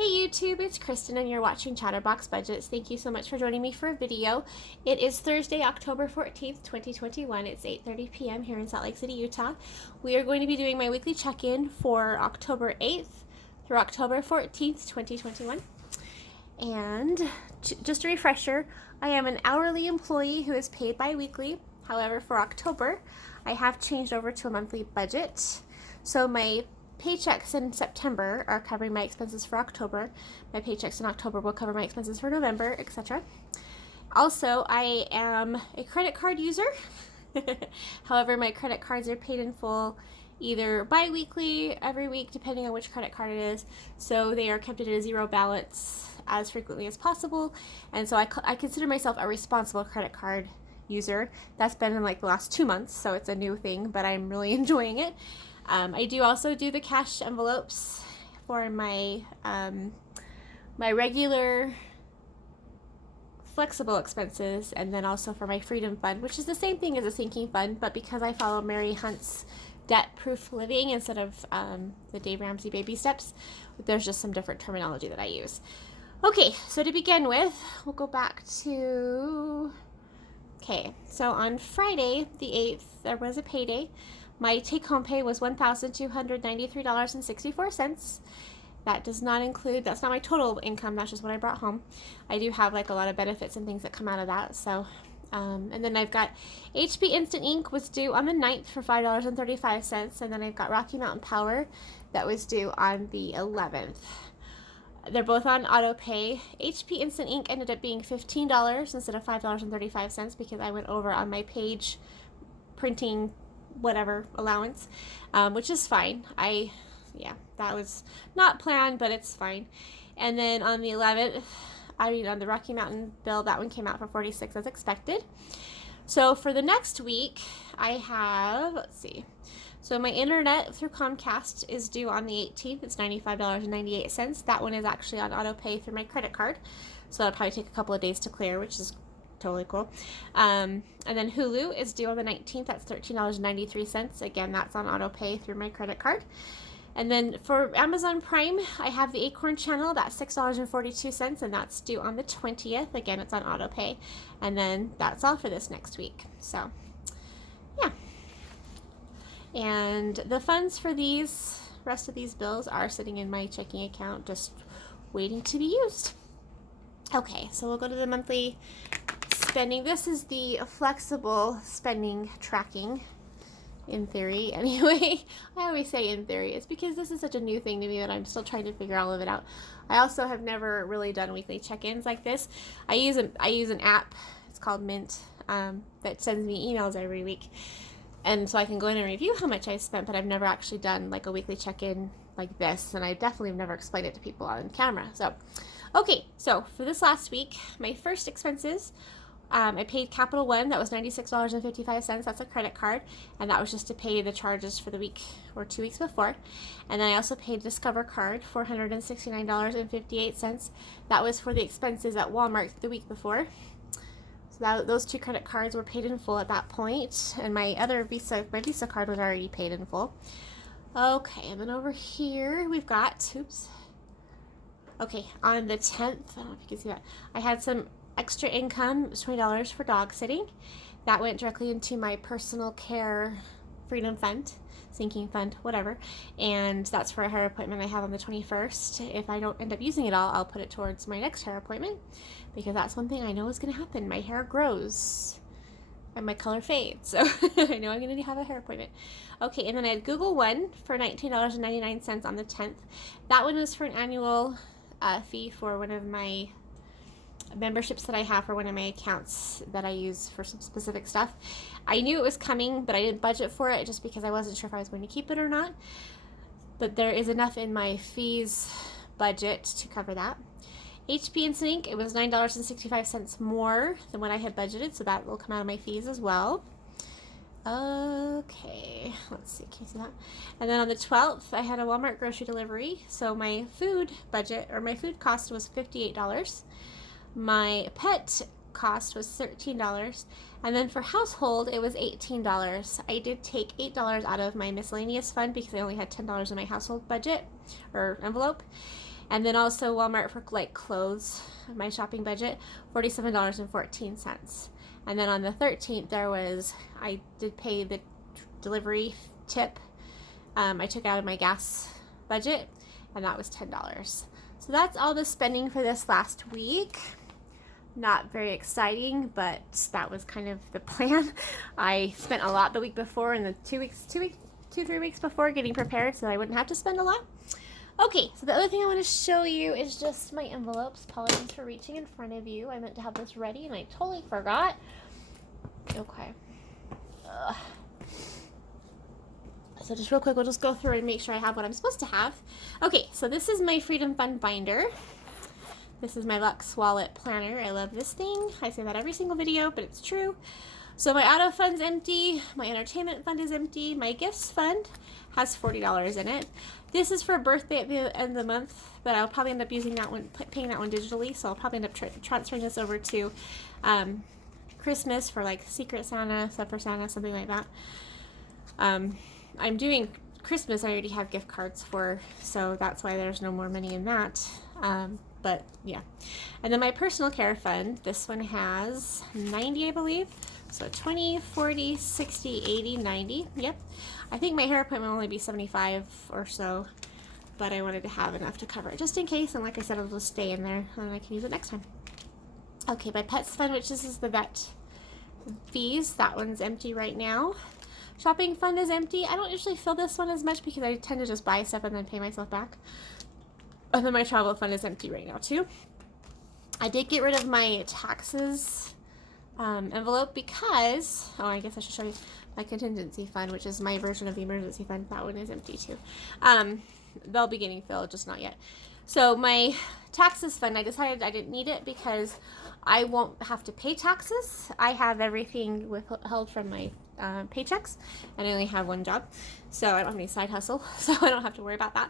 Hey YouTube, it's Kristen and you're watching Chatterbox Budgets. Thank you so much for joining me for a video. It is Thursday, October 14th, 2021. It's 8:30 p.m. here in Salt Lake City, Utah. We are going to be doing my weekly check-in for October 8th through October 14th, 2021. And just a refresher, I am an hourly employee who is paid bi-weekly. However, for October, I have changed over to a monthly budget. So my paychecks in September are covering my expenses for October. My paychecks in October will cover my expenses for November, etc. Also, I am a credit card user. However, my credit cards are paid in full either bi-weekly, every week, depending on which credit card it is. So they are kept at a zero balance as frequently as possible. And so I consider myself a responsible credit card user. That's been in like the last 2 months, so it's a new thing, but I'm really enjoying it. I do also do the cash envelopes for my my regular flexible expenses, and then also for my freedom fund, which is the same thing as a sinking fund, but because I follow Mary Hunt's debt-proof living instead of the Dave Ramsey baby steps, there's just some different terminology that I use. Okay, so to begin with, we'll go back to... Okay, so on Friday, the 8th, there was a payday. My take-home pay was $1,293.64. That does not include, that's not my total income, that's just what I brought home. I do have like a lot of benefits and things that come out of that, so... and then I've got HP Instant Ink was due on the 9th for $5.35, and then I've got Rocky Mountain Power that was due on the 11th. They're both on auto pay. HP Instant Ink ended up being $15 instead of $5.35 because I went over on my page printing whatever allowance, which is fine. Yeah, that was not planned, but it's fine. And then on the 11th, on the Rocky Mountain bill, that one came out for $46 as expected. So for the next week, I have, let's see, so my internet through Comcast is due on the 18th. It's $95.98. That one is actually on auto pay through my credit card, so that'll probably take a couple of days to clear, which is totally cool. And then Hulu is due on the 19th. That's $13.93. Again, that's on auto pay through my credit card. And then for Amazon Prime, I have the Acorn channel. That's $6.42, and that's due on the 20th. Again, it's on auto pay. And then that's all for this next week. So, yeah. And the funds for these rest of these bills are sitting in my checking account, just waiting to be used. Okay, so we'll go to the monthly spending. This is the flexible spending tracking, in theory anyway. I always say in theory. It's because this is such a new thing to me that I'm still trying to figure all of it out. I also have never really done weekly check-ins like this. I use an app, it's called Mint, that sends me emails every week. And so I can go in and review how much I spent, but I've never actually done like a weekly check-in like this, and I definitely have never explained it to people on camera. So, okay, so for this last week, my first expenses, I paid Capital One. That was $96.55. That's a credit card, and that was just to pay the charges for the week or 2 weeks before. And then I also paid Discover Card, $469.58. That was for the expenses at Walmart the week before. So those two credit cards were paid in full at that point, and my Visa card was already paid in full. Okay, and then over here we've got, okay, on the 10th, I don't know if you can see that, I had some extra income. It was $20 for dog sitting. That went directly into my personal care freedom fund, sinking fund, whatever, and that's for a hair appointment I have on the 21st. If I don't end up using it all, I'll put it towards my next hair appointment, because that's one thing I know is going to happen. My hair grows and my color fades, so I know I'm going to have a hair appointment. Okay, and then I had Google One for $19.99 on the 10th. That one was for an annual fee for one of my memberships that I have for one of my accounts that I use for some specific stuff. I knew it was coming, but I didn't budget for it just because I wasn't sure if I was going to keep it or not. But there is enough in my fees budget to cover that. HP Instant Ink, it was $9.65 more than what I had budgeted, so that will come out of my fees as well. Okay, let's see, can you see that? And then on the 12th, I had a Walmart grocery delivery, so my food budget, or my food cost was $58. My pet cost was $13, and then for household it was $18. I did take $8 out of my miscellaneous fund because I only had $10 in my household budget or envelope, And then also Walmart for like clothes, my shopping budget, $47.14. And then on the 13th, I did pay the delivery tip. I took out of my gas budget, and that was $10. So that's all the spending for this last week. Not very exciting, but that was kind of the plan. I spent a lot the week before and the 3 weeks before getting prepared so I wouldn't have to spend a lot. Okay, so the other thing I want to show you is just my envelopes. Apologies for reaching in front of you. I meant to have this ready and I totally forgot. Okay. So just real quick, we'll just go through and make sure I have what I'm supposed to have. Okay, so this is my Freedom Fund binder. This is my Luxe Wallet Planner. I love this thing. I say that every single video, but it's true. So my auto fund's empty. My entertainment fund is empty. My gifts fund has $40 in it. This is for a birthday at the end of the month, but I'll probably end up using that one, paying that one digitally. So I'll probably end up transferring this over to Christmas for like Secret Santa, stuff for Santa, something like that. I'm doing Christmas. I already have gift cards for, so that's why there's no more money in that. But yeah. And then my personal care fund, this one has 90, I believe. So 20, 40, 60, 80, 90. Yep. I think my hair appointment will only be 75 or so, but I wanted to have enough to cover it just in case. And like I said, it'll just stay in there and I can use it next time. Okay, my pets fund, which this is the vet fees, that one's empty right now. Shopping fund is empty. I don't usually fill this one as much because I tend to just buy stuff and then pay myself back. And then my travel fund is empty right now too. I did get rid of my taxes envelope because, oh, I guess I should show you my contingency fund, which is my version of the emergency fund. That one is empty too. They'll be getting filled, just not yet. So my taxes fund, I decided I didn't need it because I won't have to pay taxes. I have everything withheld from my paychecks, and I only have one job, so I don't have any side hustle, so I don't have to worry about that.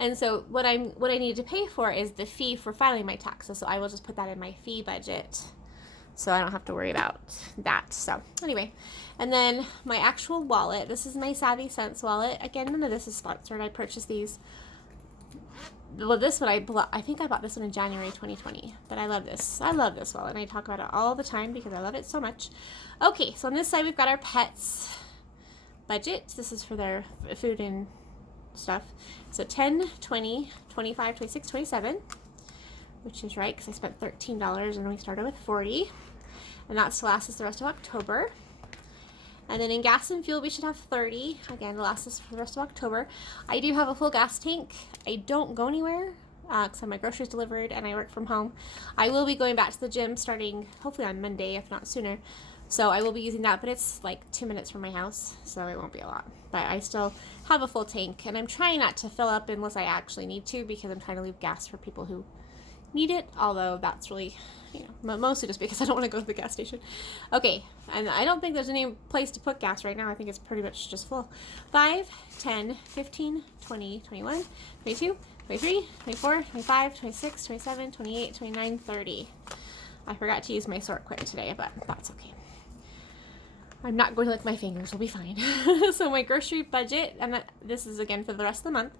And so what I need to pay for is the fee for filing my taxes, so I will just put that in my fee budget, so I don't have to worry about that. So anyway, and then my actual wallet, this is my Savvycents Wallet. Again, none of this is sponsored. I purchased these. Well, this one I think I bought this one in January 2020, but I love this. I love this wallet, and I talk about it all the time because I love it so much. Okay, so on this side we've got our pets budget. This is for their food and stuff. So 10, 20, 25, 26, 27, which is right because I spent $13 and we started with 40, and that's to last us the rest of October. And then in gas and fuel, we should have 30. Again, to last us for the rest of October. I do have a full gas tank. I don't go anywhere because I have my groceries delivered and I work from home. I will be going back to the gym starting hopefully on Monday, if not sooner. So I will be using that, but it's like 2 minutes from my house, so it won't be a lot. But I still have a full tank, and I'm trying not to fill up unless I actually need to because I'm trying to leave gas for people who need it, although that's really, mostly just because I don't want to go to the gas station. Okay, and I don't think there's any place to put gas right now. I think it's pretty much just full. 5, 10, 15, 20, 21, 22, 23, 24, 25, 26, 27, 28, 29, 30. I forgot to use my sort quit today, but that's okay. I'm not going to lick my fingers. We'll be fine. So my grocery budget, and this is again for the rest of the month.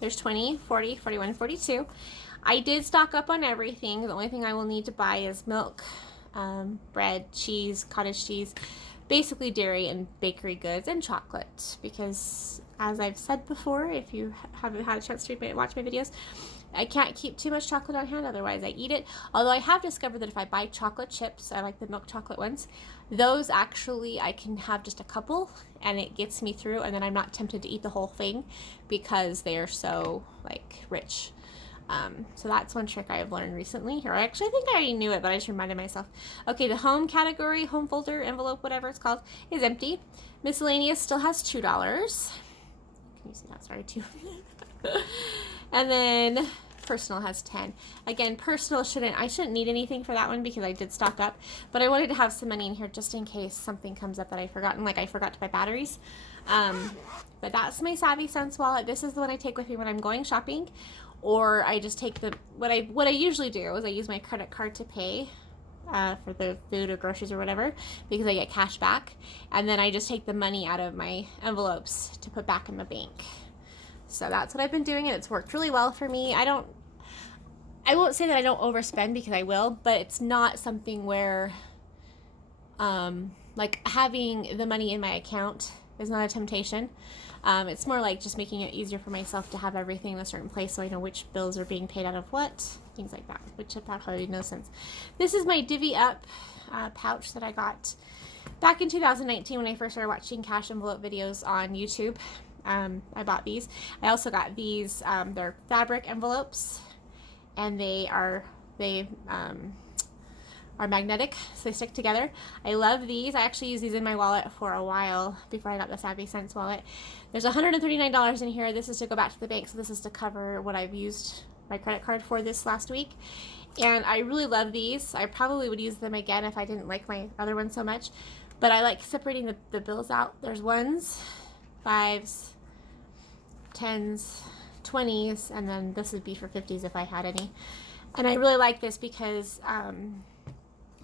There's 20, 40, 41, 42. I did stock up on everything. The only thing I will need to buy is milk, bread, cheese, cottage cheese, basically dairy and bakery goods, and chocolate. Because as I've said before, if you haven't had a chance to watch my videos, I can't keep too much chocolate on hand, otherwise I eat it. Although I have discovered that if I buy chocolate chips, I like the milk chocolate ones, those actually I can have just a couple and it gets me through, and then I'm not tempted to eat the whole thing because they are so like rich. So that's one trick I've learned recently, or actually I think I already knew it, but I just reminded myself. Okay, the home category, home folder, envelope, whatever it's called, is empty. Miscellaneous still has $2. Can you see that? Sorry, 2. And then personal has 10. Again, personal I shouldn't need anything for that one because I did stock up, but I wanted to have some money in here just in case something comes up that I've forgotten, like I forgot to buy batteries. But that's my Savvycents wallet. This is the one I take with me when I'm going shopping, or I just take what I usually do is I use my credit card to pay for the food or groceries or whatever because I get cash back, and then I just take the money out of my envelopes to put back in the bank. So that's what I've been doing, and it's worked really well for me. I won't say that I don't overspend, because I will, but it's not something where like having the money in my account is not a temptation. It's more like just making it easier for myself to have everything in a certain place so I know which bills are being paid out of what, things like that, which probably made no sense. This is my Divvy Up pouch that I got back in 2019 when I first started watching cash envelope videos on YouTube. I bought these. I also got these, they're fabric envelopes, and they are magnetic, so they stick together. I love these. I actually used these in my wallet for a while before I got the Savvycents Wallet. There's $139 in here. This is to go back to the bank, so this is to cover what I've used my credit card for this last week. And I really love these. I probably would use them again if I didn't like my other one so much. But I like separating the bills out. There's ones, fives, tens, 20s, and then this would be for 50s if I had any. And I really like this because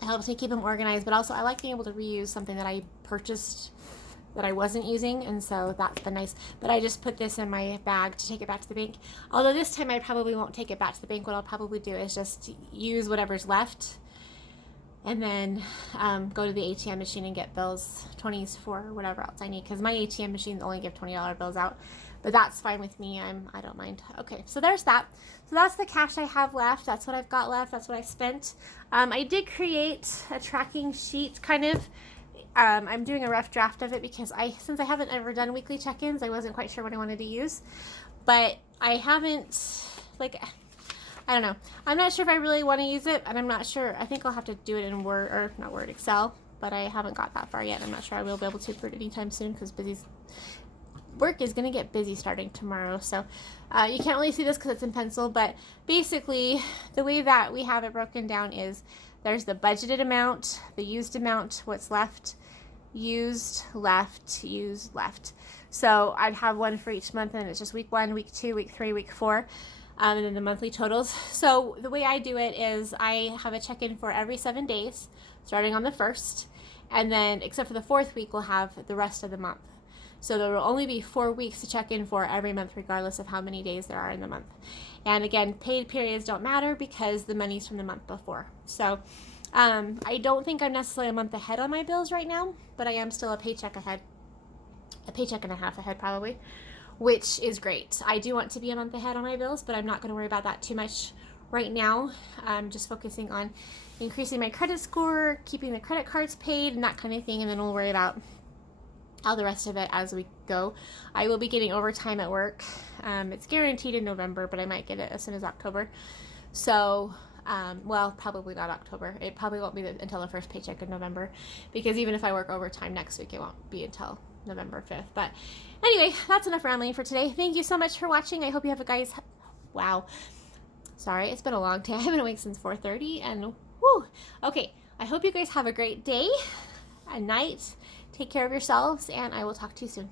it helps me keep them organized, but also I like being able to reuse something that I purchased that I wasn't using, and so that's been nice. But I just put this in my bag to take it back to the bank. Although this time I probably won't take it back to the bank. What I'll probably do is just use whatever's left and then go to the ATM machine and get bills, 20s for whatever else I need, because my ATM machines only give $20 bills out. But that's fine with me. I don't mind. Okay, so there's that. So that's the cash I have left. That's what I've got left. That's what I spent. I did create a tracking sheet, kind of. I'm doing a rough draft of it because since I haven't ever done weekly check-ins, I wasn't quite sure what I wanted to use. But I haven't, like, I don't know. I'm not sure if I really want to use it, and I'm not sure. I think I'll have to do it in Word, or not Word, Excel. But I haven't got that far yet. I'm not sure I will be able to for anytime soon because work is going to get busy starting tomorrow, so you can't really see this because it's in pencil, but basically the way that we have it broken down is there's the budgeted amount, the used amount, what's left, used, left, used, left. So I'd have one for each month, and it's just week 1, week 2, week 3, week 4, and then the monthly totals. So the way I do it is I have a check-in for every 7 days, starting on the 1st, and then except for the 4th week, we'll have the rest of the month. So there will only be 4 weeks to check in for every month, regardless of how many days there are in the month. And again, paid periods don't matter because the money's from the month before. So I don't think I'm necessarily a month ahead on my bills right now, but I am still a paycheck ahead, a paycheck and a half ahead probably, which is great. I do want to be a month ahead on my bills, but I'm not going to worry about that too much right now. I'm just focusing on increasing my credit score, keeping the credit cards paid, and that kind of thing, and then we'll worry about all the rest of it as we go. I will be getting overtime at work. It's guaranteed in November, but I might get it as soon as October. So, well, probably not October. It probably won't be until the first paycheck in November, because even if I work overtime next week, it won't be until November 5th. But anyway, that's enough rambling for today. Thank you so much for watching. I hope you have a guys. Wow. Sorry, it's been a long day. I've been awake since 4:30, and whoo. Okay, I hope you guys have a great day, a night. Take care of yourselves, and I will talk to you soon.